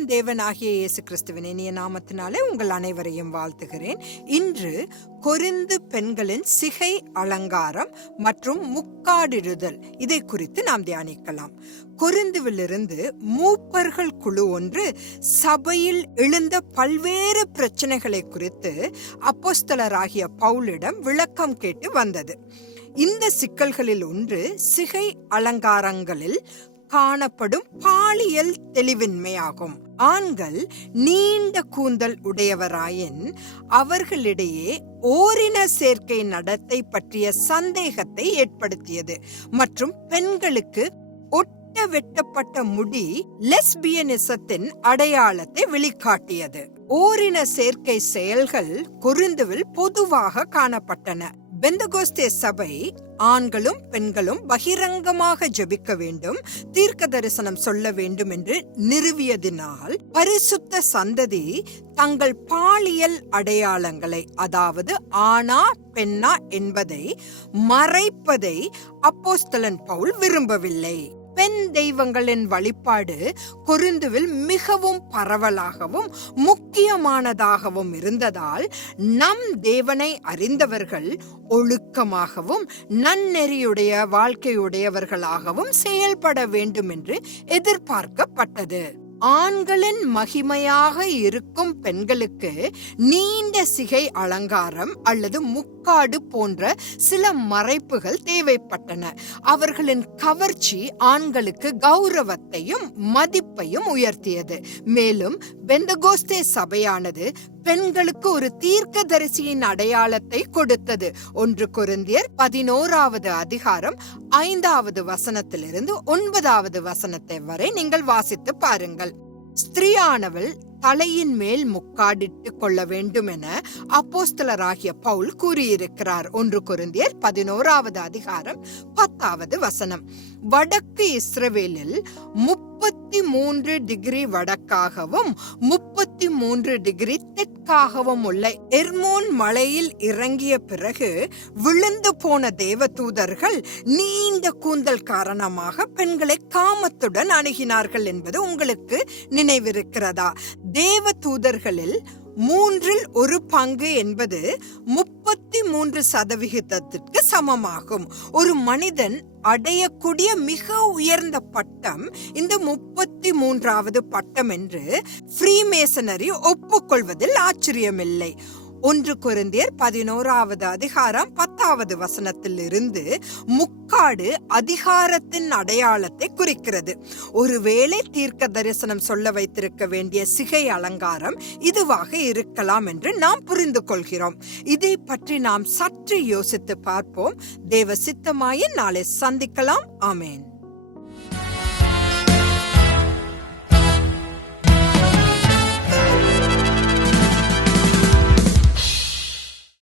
நம் தேவனாகிய இயேசு கிறிஸ்துவின் இனிய நாமத்தினாலே உங்கள் அனைவரையும் வாழ்த்துகிறேன். இன்று கொரிந்து பெண்களின் சிகை அலங்காரம் மற்றும் முக்காடிடுதல். இதை குறித்து நாம் தியானிக்கலாம். கொரிந்துவிலிருந்து மூப்பர்கள் குழு ஒன்று சபையில் எழுந்த பல்வேறு பிரச்சனைகளை குறித்து அப்போஸ்தலராகிய பவுலிடம் விளக்கம் கேட்டு வந்தது. இந்த சிக்கல்களில் ஒன்று சிகை அலங்காரங்களில் காணப்படும் பாலியல் தெளிவின்மையாகும். ஆண்கள் நீண்ட கூந்தல் உடையவராயின் அவர்களிடையே ஓரின சேர்க்கை நடத்தை பற்றிய சந்தேகத்தை ஏற்படுத்தியது. மற்றும் பெண்களுக்கு ஒட்ட வெட்டப்பட்ட முடி லெஸ்பியனிசத்தின் அடையாளத்தை வெளிக்காட்டியது. ஓரின சேர்க்கை செயல்கள் குருந்துவில் பொதுவாக காணப்பட்டன. பெந்தகோஸ்தே சபை ஆண்களும் பெண்களும் பகிரங்கமாக ஜபிக்க வேண்டும் தீர்க்க தரிசனம் சொல்ல வேண்டும் என்று நிறுவியதினால் பரிசுத்த சந்ததி தங்கள் பாலியல் அடையாளங்களை அதாவது ஆனா பெண்ணா என்பதை மறைப்பதை அப்போஸ்தலன் பவுல் விரும்பவில்லை. பெண் தெய்வங்களின் வழிபாடு குருந்துவில் மிகவும் பரவலாகவும் முக்கியமானதாகவும் இருந்ததால் நம் தேவனை அறிந்தவர்கள் ஒழுக்கமாகவும் நன்னெறியுடைய வாழ்க்கையுடையவர்களாகவும் செயல்பட வேண்டும் என்று எதிர்பார்க்கப்பட்டது. ஆண்களின் மகிமையாக இருக்கும் பெண்களுக்கு நீண்ட சிகை அலங்காரம் அல்லது முக்காடு போன்ற சில மறைப்புகள் தேவைப்பட்டன. அவர்களின் கவர்ச்சி ஆண்களுக்கு கௌரவத்தையும் மதிப்பையும் உயர்த்தியது. மேலும் பெந்தகோஸ்தே சபையானது பெண்களுக்கு ஒரு தீர்க்கதரிசியின் அடையாளத்தை கொடுத்தது. ஒன்று குருந்தியர் பதினோராவது அதிகாரம் ஐந்தாவது வசனத்திலிருந்து ஒன்பதாவது வசனத்தை வரை நீங்கள் வாசித்து பாருங்கள். ஸ்திரீயானவள் தலையின் மேல் முக்காடிட்டு கொள்ள வேண்டும் என அப்போஸ்தலராகிய பவுல் கூறியிருக்கிறார். ஒன்று குருந்தியர் பதினோராவது அதிகாரம் பத்தாவது வசனம். வடக்கு இஸ்ரவேலில் முப்பத்தி மூன்று டிகிரி வடக்காகவும் முப்பத்தி மூன்று டிகிரி தெற்காகவும் உள்ள எர்மோன் மலையில் இறங்கிய பிறகு விழுந்து போன தேவதூதர்கள் நீண்ட கூந்தல் காரணமாக பெண்களை காமத்துடன் அணுகினார்கள் என்பது உங்களுக்கு நினைவிருக்கிறதா? தேவ தூதர்களில் மூன்றில் ஒரு பங்கு என்பது முப்பத்தி மூன்று சதவிகிதத்திற்கு சமமாகும். ஒரு மனிதன் அடையக்கூடிய மிக உயர்ந்த பட்டம் இந்த முப்பத்தி மூன்றாவது பட்டம் என்று ஃப்ரீமேசனரி ஒப்புக்கொள்வதில் ஆச்சரியமில்லை. ஒன்று குருந்தியர் பதினோராவது அதிகாரம் பத்தாவது வசனத்தில் இருந்து முக்காடு அதிகாரத்தின் அடையாளத்தை குறிக்கிறது. ஒருவேளை தீர்க்க தரிசனம் சொல்ல வைத்திருக்க வேண்டிய சிகை அலங்காரம் இதுவாக இருக்கலாம் என்று நாம் புரிந்து கொள்கிறோம். இதை பற்றி நாம் சற்று யோசித்து பார்ப்போம். தேவ சித்தமாயின் நாளை சந்திக்கலாம். ஆமேன்.